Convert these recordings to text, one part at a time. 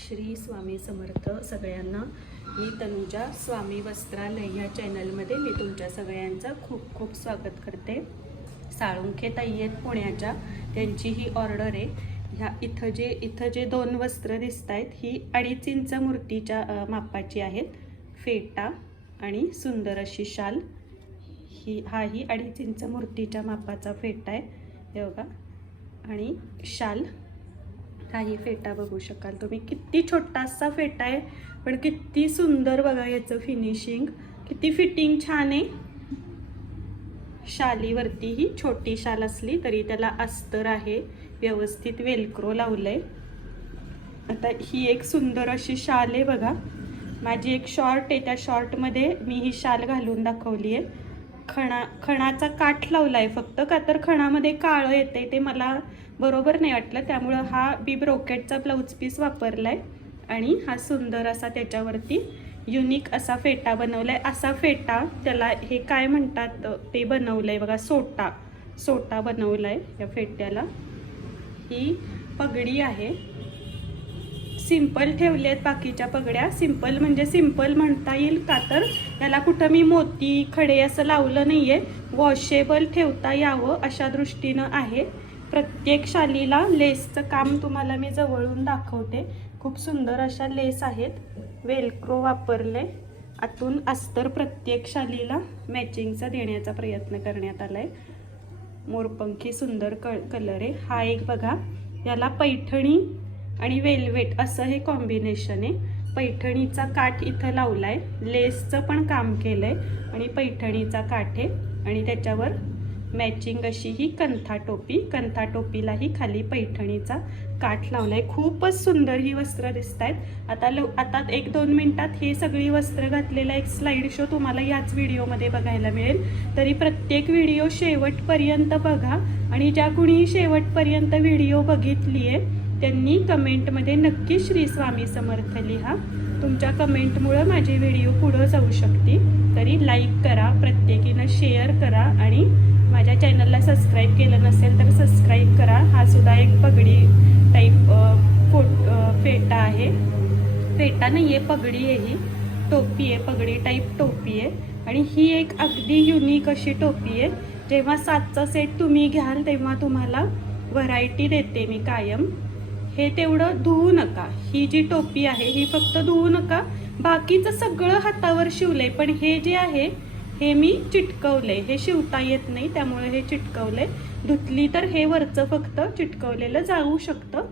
श्री स्वामी समर्थ सगळ्यांना. मी तनुजा स्वामी वस्त्रालय ह्या चॅनलमध्ये मी तुमच्या सगळ्यांचं खूप खूप स्वागत करते. साळुंखे ताई आहेत पुण्याच्या. त्यांची ही ऑर्डर आहे. ह्या इथं जे इथं जे दोन वस्त्र दिसत आहेत ही अडीच इंच मूर्तीच्या मापाची आहेत. फेटा आणि सुंदर अशी शाल. ही हा ही अडीच इंच मूर्तीच्या मापाचा फेटा आहे. हे बघा. आणि शाल. काही फेटा बघू शकाल. तुम्ही किती छोटासा फेटा आहे पण किती सुंदर बघा याचं फिनिशिंग किती फिटिंग छान आहे. शालीवरती ही छोटी शाल असली तरी त्याला अस्तर आहे व्यवस्थित वेलक्रो लावलंय. आता ही एक सुंदर अशी शाल आहे बघा. माझी एक शॉर्ट आहे त्या शॉर्टमध्ये मी ही शाल घालून दाखवली आहे. खणा खणाचा काठ लावला आहे फक्त का तर खणामध्ये काळं येते ते मला बरोबर नाही वाटलं. त्यामुळं हा बी ब्रोकेटचा ब्लाऊज पीस वापरला आहे आणि हा सुंदर असा त्याच्यावरती युनिक असा फेटा बनवला आहे असा फेटा त्याला हे काय म्हणतात? ते बनवलं आहे बघा सोटा. सोटा बनवला आहे या फेट्याला. ही पगडी आहे. सिंपल ठेवले आहेत बाकीच्या पगड्या. सिंपल म्हणजे सिंपल म्हणता येईल का तर? त्याला कुठं मी मोती खडे असं लावलं नाही आहे वॉशेबल ठेवता यावं अशा दृष्टीनं आहे. प्रत्येक शालीला लेसचं काम तुम्हाला मी जवळून दाखवते. खूप सुंदर अशा लेस आहेत. वेलक्रो वापरले. आतून अस्तर प्रत्येक शालीला मॅचिंगचा देण्याचा प्रयत्न करण्यात आला आहे मोरपंखी सुंदर क कलर आहे. हा एक बघा. याला पैठणी आणि वेलवेट असं हे कॉम्बिनेशन आहे. पैठणीचा काठ इथं लावला आहे लेसचं पण काम केलं आहे आणि पैठणीचा काठ आहे. आणि त्याच्यावर मॅचिंग अशी ही कंथा टोपी. कंथा टोपीलाही खाली पैठणीचा काठ लावलाय. खूपच सुंदर ही वस्त्र दिसत आहेत आता लव आता एक दोन मिनिटात हे सगळी वस्त्र घातलेला एक स्लाइड शो तुम्हाला याच व्हिडिओमध्ये बघायला मिळेल. तरी प्रत्येक व्हिडिओ शेवटपर्यंत बघा आणि ज्या कुणी शेवटपर्यंत व्हिडिओ बघितली आहे त्यांनी कमेंटमध्ये नक्की श्री स्वामी समर्थ लिहा. तुमच्या कमेंटमुळं माझे व्हिडिओ पुढं जाऊ शकते तरी लाईक करा प्रत्येकीनं शेअर करा आणि चॅनलला सबस्क्राईब केलं नसेल तर सबस्क्राईब करा. हा सुद्धा एक पगडी टाईप फोट फेटा आहे. फेटा नाही आहे पगडी आहे ही. टोपी आहे पगडी टाईप टोपी आहे. आणि ही एक अगदी युनिक अशी टोपी आहे. जेव्हा सातचा सेट तुम्ही घ्याल तेव्हा तुम्हाला व्हरायटी देते मी कायम. हे तेवढं धुवू नका. ही जी टोपी आहे ही फक्त धुवू नका. बाकीचं सगळं हातावर शिवलं आहे पण हे जे आहे हे मी चिटकवले. हे शिवता येत नाही त्यामुळे हे चिटकवले. धुतली तर हे वरचं फक्त चिटकवलेलं जाऊ शकतं.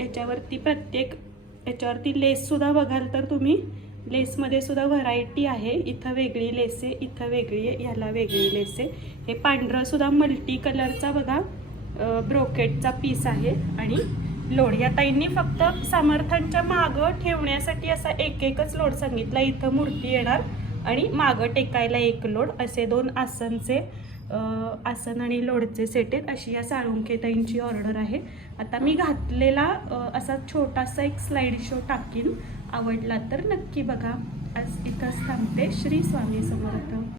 याच्यावरती प्रत्येक याच्यावरती लेससुद्धा बघाल तर तुम्ही. लेसमध्ये सुद्धा व्हरायटी आहे. इथं वेगळी लेस आहे इथं वेगळी आहे ह्याला वेगळी लेस. आहे हे पांढरंसुद्धा मल्टी कलरचा बघा ब्रोकेटचा पीस आहे. आणि लोड या ताईंनी फक्त सामर्थ्यांच्या मागं ठेवण्यासाठी असा एक एकच लोड सांगितला. इथं मूर्ती येणार. आणि मागं टेकायला एक लोड असे दोन आसनचे आसन आणि लोडचे सेट आहेत. अशी या साळुंकेताईंची ऑर्डर आहे. आता मी घातलेला असा छोटासा एक स्लाइड शो टाकीन. आवडला तर नक्की बघा. आज इथंच थांबते. श्री स्वामी समर्थ.